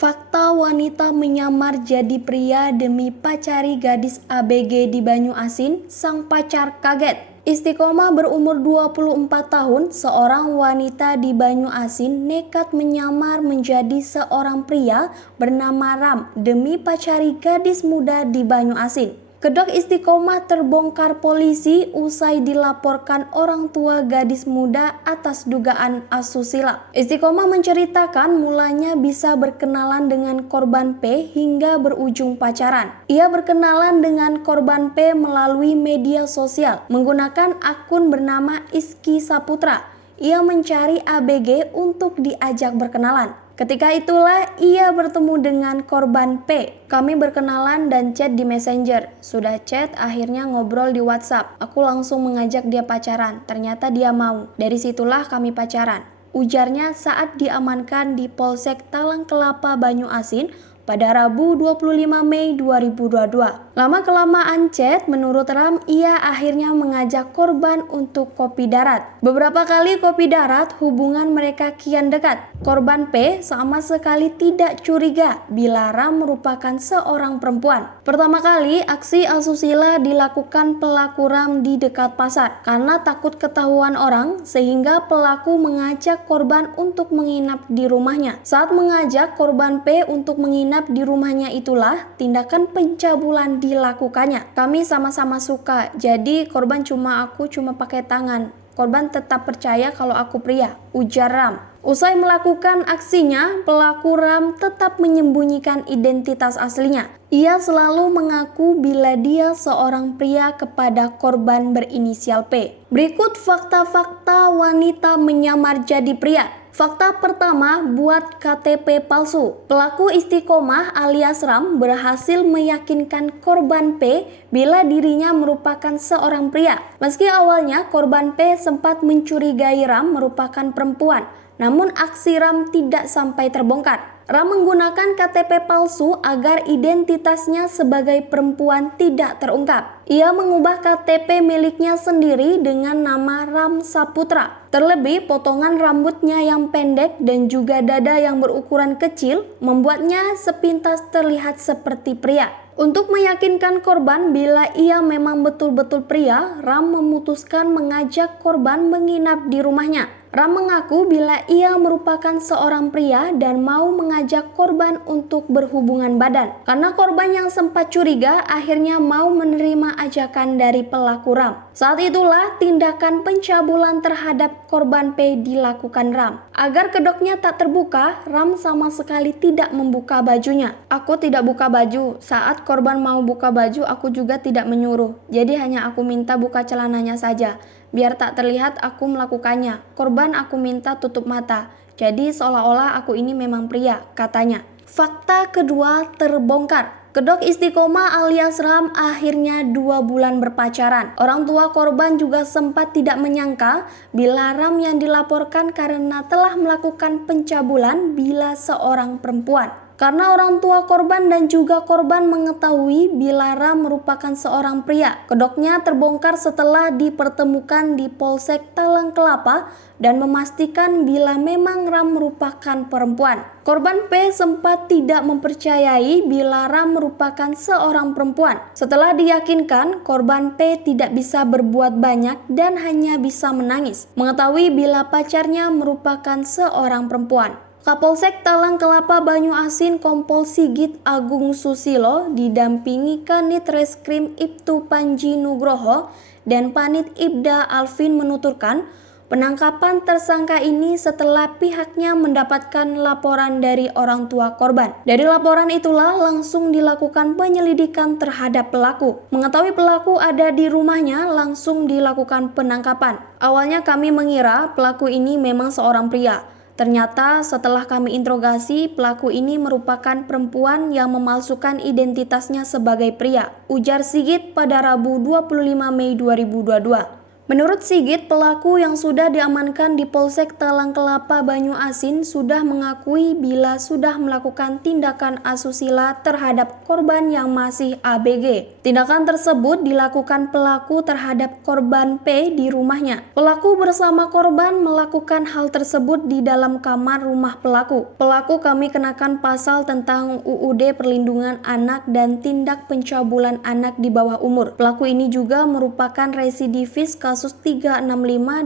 Fakta wanita menyamar jadi pria demi pacari gadis ABG di Banyu Asin, sang pacar kaget. Istiqomah berumur 24 tahun, seorang wanita di Banyu Asin nekat menyamar menjadi seorang pria bernama Ram demi pacari gadis muda di Banyu Asin. Kedok Istiqomah terbongkar polisi usai dilaporkan orang tua gadis muda atas dugaan asusila. Istiqomah menceritakan mulanya bisa berkenalan dengan korban P hingga berujung pacaran. Ia berkenalan dengan korban P melalui media sosial menggunakan akun bernama Iski Saputra. Ia mencari ABG untuk diajak berkenalan. Ketika itulah ia bertemu dengan korban P. Kami berkenalan dan chat di Messenger. Sudah chat, akhirnya ngobrol di WhatsApp. Aku langsung mengajak dia pacaran. Ternyata dia mau. Dari situlah kami pacaran. Ujarnya saat diamankan di Polsek Talang Kelapa Banyu Asin pada Rabu 25 Mei 2022. Lama-kelamaan chat, menurut Ram, ia akhirnya mengajak korban untuk kopi darat. Beberapa kali kopi darat, hubungan mereka kian dekat. Korban P sama sekali tidak curiga bila Ram merupakan seorang perempuan. Pertama kali, aksi asusila dilakukan pelaku Ram di dekat pasar. Karena takut ketahuan orang, sehingga pelaku mengajak korban untuk menginap di rumahnya. Saat mengajak korban P untuk menginap di rumahnya itulah tindakan pencabulan dilakukannya. Kami sama-sama suka, jadi korban aku cuma pakai tangan. Korban tetap percaya kalau aku pria, ujar Ram. Usai melakukan aksinya, pelaku Ram tetap menyembunyikan identitas aslinya. Ia selalu mengaku bila dia seorang pria kepada korban berinisial P. Berikut fakta-fakta wanita menyamar jadi pria. Fakta pertama, buat KTP palsu. Pelaku Istiqomah alias Ram berhasil meyakinkan korban P bila dirinya merupakan seorang pria. Meski awalnya korban P sempat mencurigai Ram merupakan perempuan, namun aksi Ram tidak sampai terbongkar. Ram menggunakan KTP palsu agar identitasnya sebagai perempuan tidak terungkap. Ia mengubah KTP miliknya sendiri dengan nama Ram Saputra. Terlebih, potongan rambutnya yang pendek dan juga dada yang berukuran kecil membuatnya sepintas terlihat seperti pria. Untuk meyakinkan korban bila ia memang betul-betul pria, Ram memutuskan mengajak korban menginap di rumahnya. Ram mengaku bila ia merupakan seorang pria dan mau mengajak korban untuk berhubungan badan. Karena korban yang sempat curiga akhirnya mau menerima ajakan dari pelaku Ram. Saat itulah tindakan pencabulan terhadap korban P dilakukan Ram. Agar kedoknya tak terbuka, Ram sama sekali tidak membuka bajunya. Aku tidak buka baju. Saat korban mau buka baju, aku juga tidak menyuruh. Jadi hanya aku minta buka celananya saja. Biar tak terlihat aku melakukannya. Korban aku minta tutup mata. Jadi seolah-olah aku ini memang pria, katanya. Fakta kedua terbongkar. Kedok Istiqomah alias Ram akhirnya 2 bulan berpacaran. Orang tua korban juga sempat tidak menyangka bila Ram yang dilaporkan karena telah melakukan pencabulan bila seorang perempuan. Karena orang tua korban dan juga korban mengetahui bila Ram merupakan seorang pria. Kedoknya terbongkar setelah dipertemukan di Polsek Talang Kelapa dan memastikan bila memang Ram merupakan perempuan. Korban P sempat tidak mempercayai bila Ram merupakan seorang perempuan. Setelah diyakinkan, korban P tidak bisa berbuat banyak dan hanya bisa menangis, mengetahui bila pacarnya merupakan seorang perempuan. Kapolsek Talang Kelapa Banyu Asin Kompol Sigit Agung Susilo didampingi Kanit Reskrim Ibtu Panji Nugroho dan Panit Ibda Alvin menuturkan penangkapan tersangka ini setelah pihaknya mendapatkan laporan dari orang tua korban. Dari laporan itulah langsung dilakukan penyelidikan terhadap pelaku. Mengetahui pelaku ada di rumahnya, langsung dilakukan penangkapan. Awalnya kami mengira pelaku ini memang seorang pria. Ternyata setelah kami interogasi, pelaku ini merupakan perempuan yang memalsukan identitasnya sebagai pria, ujar Sigit pada Rabu 25 Mei 2022. Menurut Sigit, pelaku yang sudah diamankan di Polsek Talang Kelapa Banyuasin sudah mengakui bila sudah melakukan tindakan asusila terhadap korban yang masih ABG. Tindakan tersebut dilakukan pelaku terhadap korban P di rumahnya. Pelaku bersama korban melakukan hal tersebut di dalam kamar rumah pelaku. Pelaku kami kenakan pasal tentang UUD Perlindungan Anak dan tindak pencabulan anak di bawah umur. Pelaku ini juga merupakan residivis kasus 365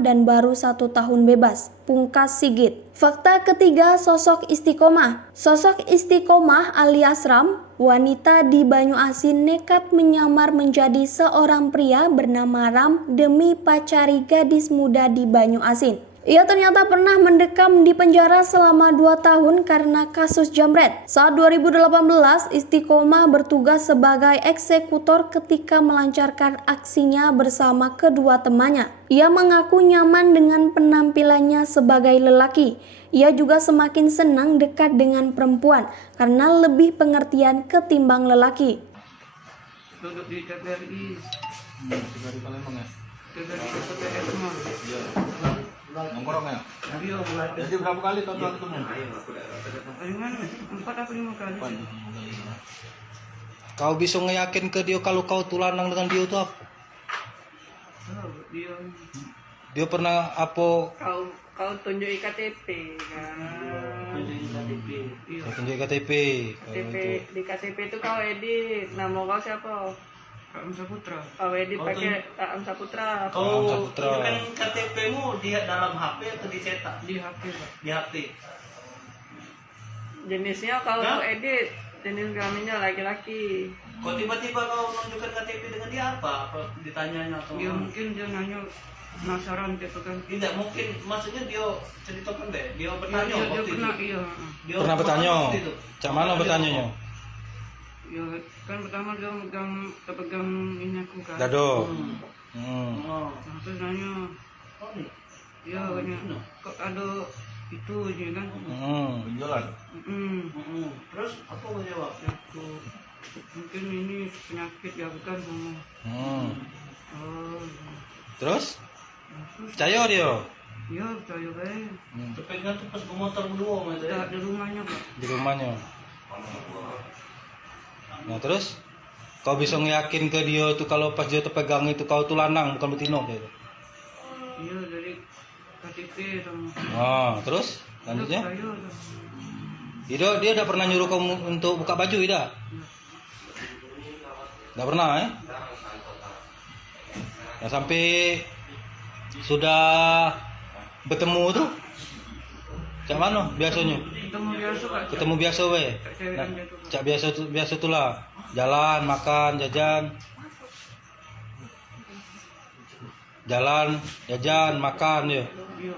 dan baru 1 tahun bebas, pungkas Sigit. Fakta ketiga, sosok istiqomah. Sosok istiqomah alias Ram, wanita di Banyuasin nekat menyamar menjadi seorang pria bernama Ram demi pacari gadis muda di Banyuasin. Ia ternyata pernah mendekam di penjara selama 2 tahun karena kasus jambret. Saat 2018, Istiqomah bertugas sebagai eksekutor ketika melancarkan aksinya bersama kedua temannya. Ia mengaku nyaman dengan penampilannya sebagai lelaki. Ia juga semakin senang dekat dengan perempuan karena lebih pengertian ketimbang lelaki. Duduk di TVRI. Dari Palembang ya? TVRI TVRI semua. Iya. Nongkrong ya? Iya, buat. Jadi berapa kali total ketemu? Palingan 4 atau 5 kali. Kau bisa ngeyakin ke dia kalau kau tuh lanang dengan dia tuh apa? Oh, Dia pernah apa? Kau tunjuk KTP kan? Tunjuk KTP. Iya. Tunjuk KTP. KTP di KTP itu kau edit. Nama kau siapa? Kak Saputra. Kau edit pakai Kak Saputra. Kau Saputra. Kan KTP-mu di dalam HP atau dicetak? Di HP, Pak. Di HP. Jenisnya kalau edit, jenis kelaminnya laki-laki. Kok tiba-tiba kau menunjukkan KTP dengan dia apa? Apa ditanyanya atau? Ya mungkin dia nanya penasaran gitu kan. Tidak mungkin, maksudnya dia ceritakan deh. Dia bertanya Dia waktu pernah, itu. iya. Dia Pernah bertanya? waktu itu. Cak mana bertanyanya? Ya kan pertama dia pegang ini aku kan. Dado. Oh. Nah, terus nanya, Oh, nih. ya katanya, kok ada itu aja kan. Penjualan. Terus apa kau jawab? Aku mungkin ini penyakit ya bukan sama. Oh, Terus? terus Percaya dia? ya percaya baik. Terpegang tuh pas ke motor berdua mas ya. Di rumahnya Pak. Di rumahnya. Nah terus? Kau bisa ngeyakin ke dia tuh kalau pas dia terpegang itu kau tuh lanang bukan betina gitu. Iya dari KTP sama. Terus? Lanjutnya? Percaya sama. Dia udah pernah nyuruh kamu untuk buka baju, tidak? Nggak pernah, ya? Nah, sampai sudah bertemu tuh, cak mana biasanya? Ketemu biasa Pak. Ketemu biasa, we. Cewek Nah, kan gitu. cak biasa tuh lah. Jalan, makan, jajan. Jalan, jajan, makan, ya. Iya.